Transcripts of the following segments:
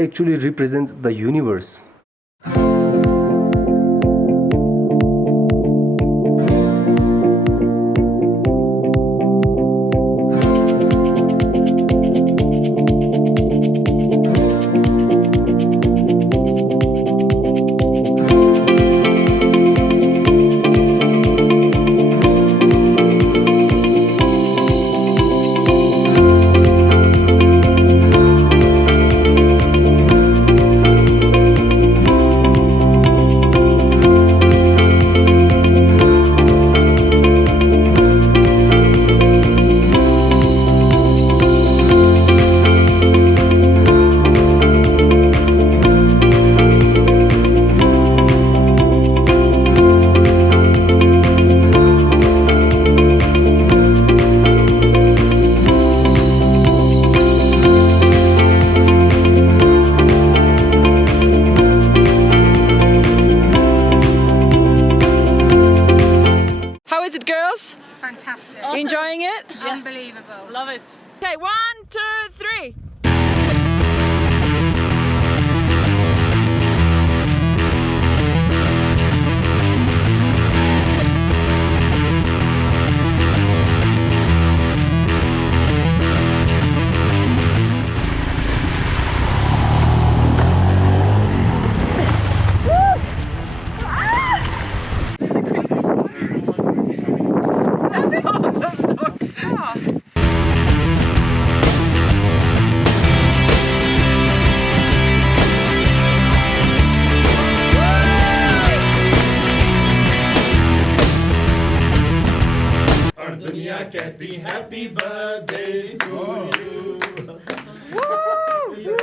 actually represents the universe. How is it, girls? Fantastic. Awesome. Enjoying it? Yes. Unbelievable. Love it. Okay, 1, 2, 3. दुनिया कहती happy birthday to you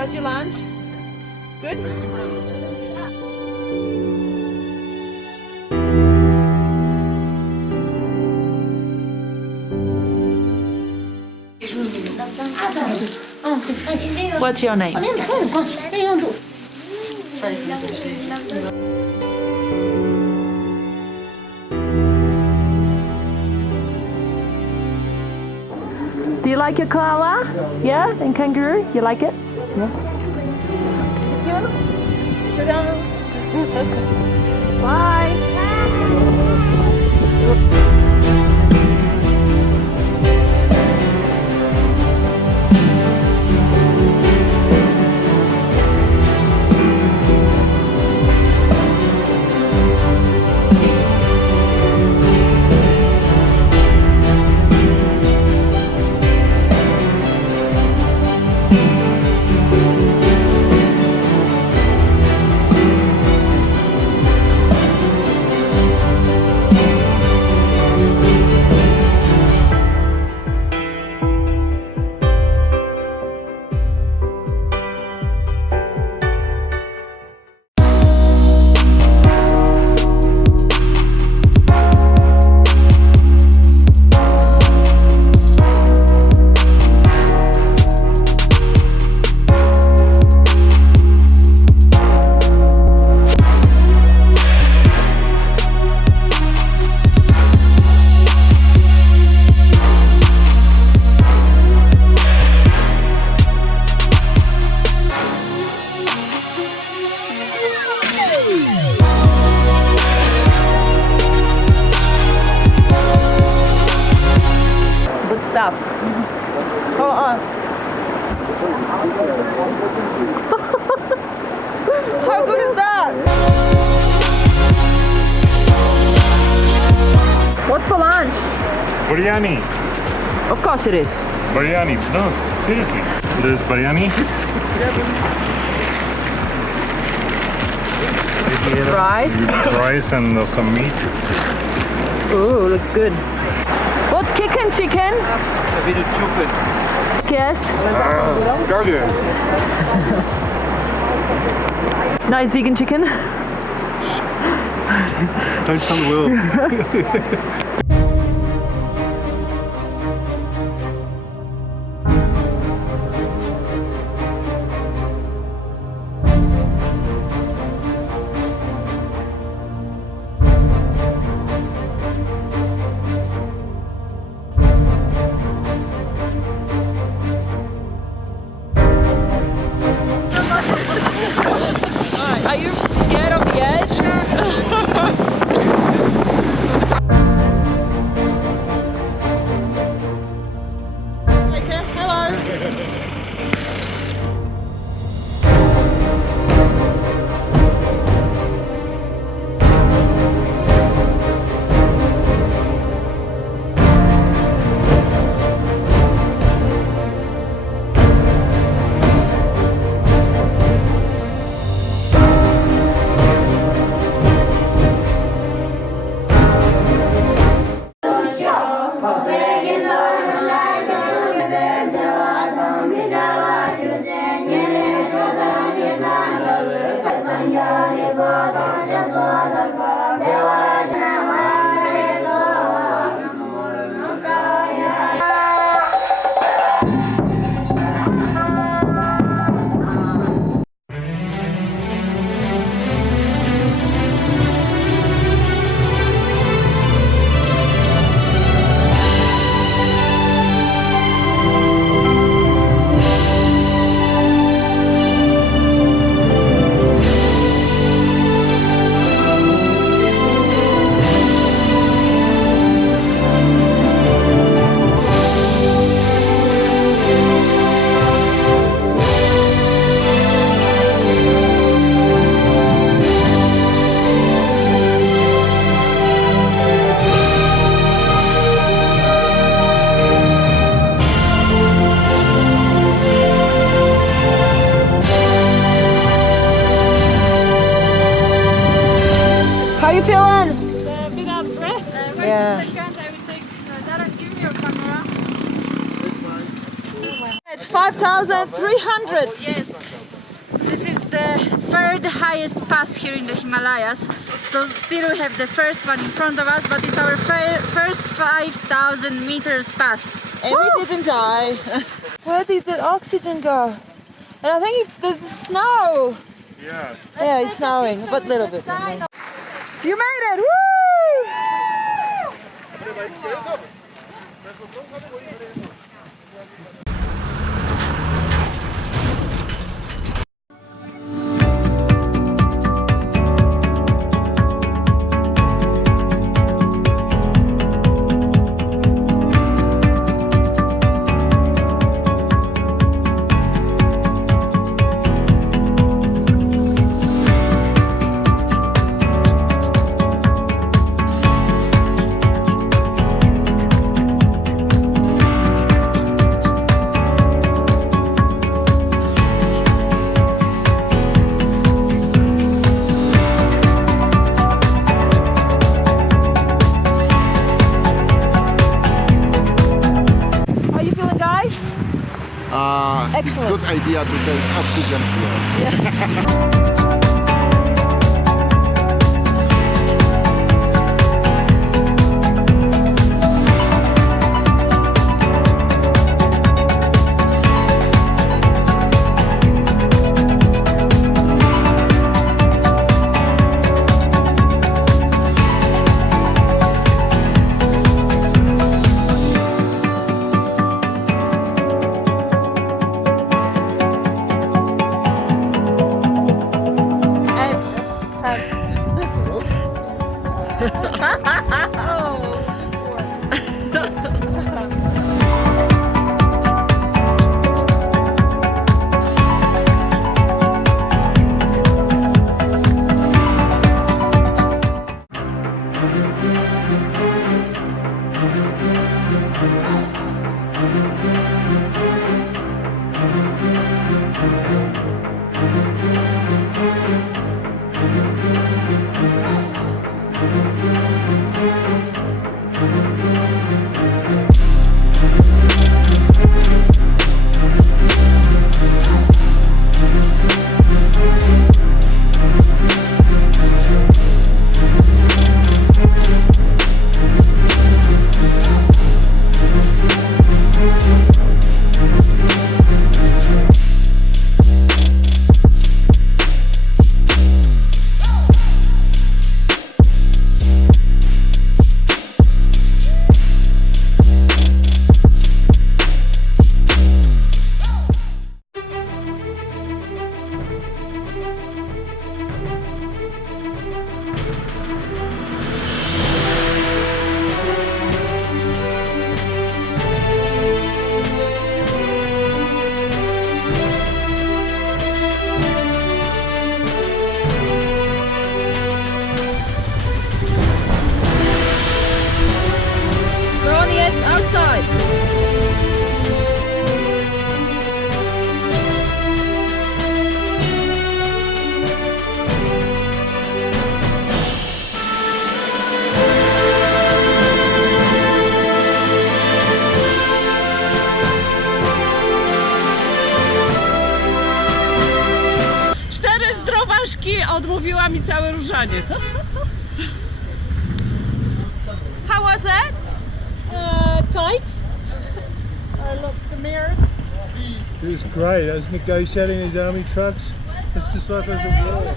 How's your lunch? Good? What's your name? Do you like your koala? Yeah? And kangaroo? You like it? Yeah. Bye. biryani. Of course it is. Biryani. No, seriously. There's biryani. Rice. Rice and some meat. Ooh, looks good. What's chicken? Chicken? A bit of chicken. Yes. Burger. Nice vegan chicken. Don't tell the world. Are you scared of the edge? How you feeling? A bit out of breath. Wait Yeah. a second, I will take Darren, give me your camera. 5,300. Yes. This is the third highest pass here in the Himalayas. So still we have the first one in front of us, but it's our first 5,000 meters pass. And we didn't die. Where did the oxygen go? And I think it's the snow. Yes. Yeah, it's snowing, but little bit. Sign of You made it! Woo! How you feeling, guys? It's a Excellent. good idea to take oxygen here. ścieżki, odmówiła mi cały różaniec. How was it? Tight. Look, the mirrors. It was great. I was negotiating these army trucks. It's just like I was at war.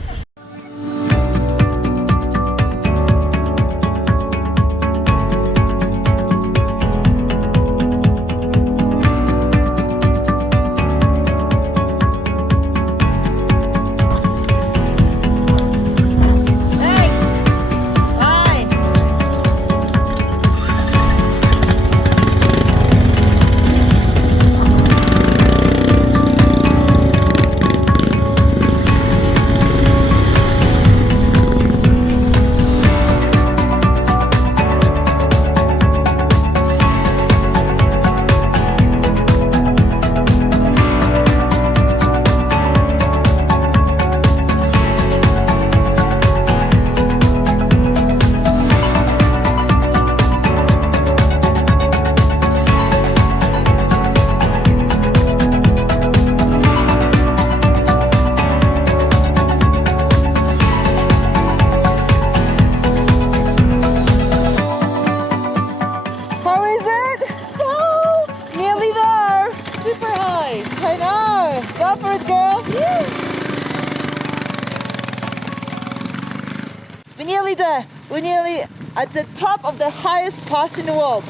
We're nearly there. We're nearly at the top of the highest pass in the world.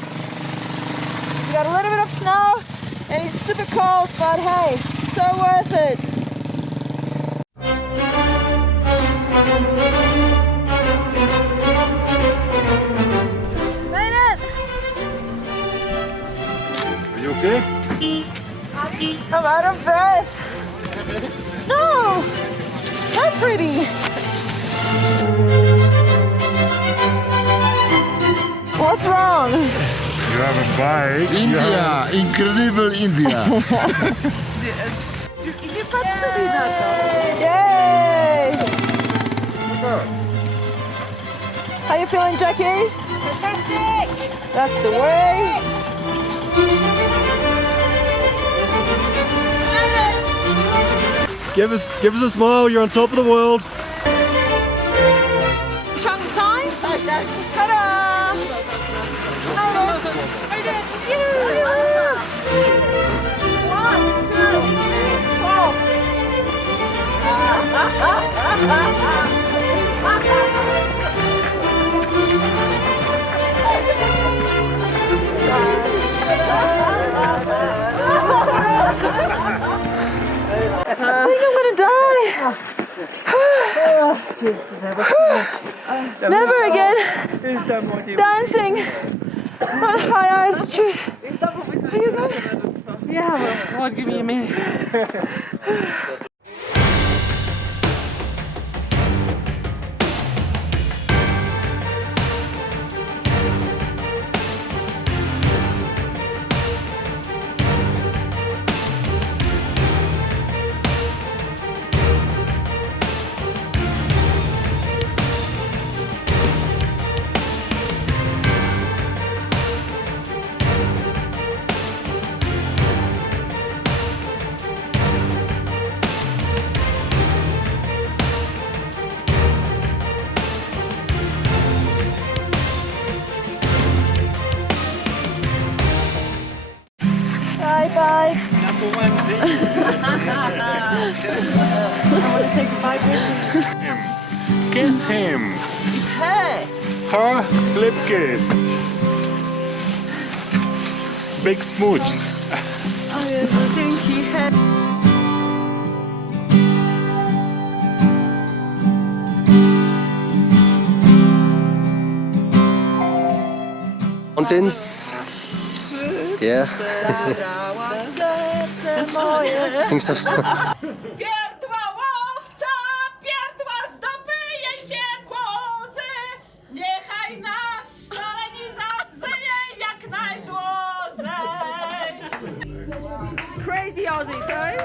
We got a little bit of snow and it's super cold, but hey, so worth it. Made it! Are you okay? I'm out of breath. Snow! So pretty. What's wrong? You have a bike. India, incredible India. Yay! How you feeling, Jackie? Fantastic! That's the way. Give us a smile. You're on top of the world. Showing the sign? Ta-da! Made it! Made it! Yoo-hoo! 1, 2, 3, 4. I think I'm gonna die. Never again. Dancing at high altitude. Are you good? Yeah, well, give me a minute. Bye. Number one thing. I want to take a bite with Him. Kiss him. It's her. Her lip kiss. Big smooch. Mountains. Yeah. Sing some song. Pierdła łowca, pierdła zdobyje się kłozy. Niechaj nasz szaleni zadzeje jak najdłożej. Crazy Aussie, sorry.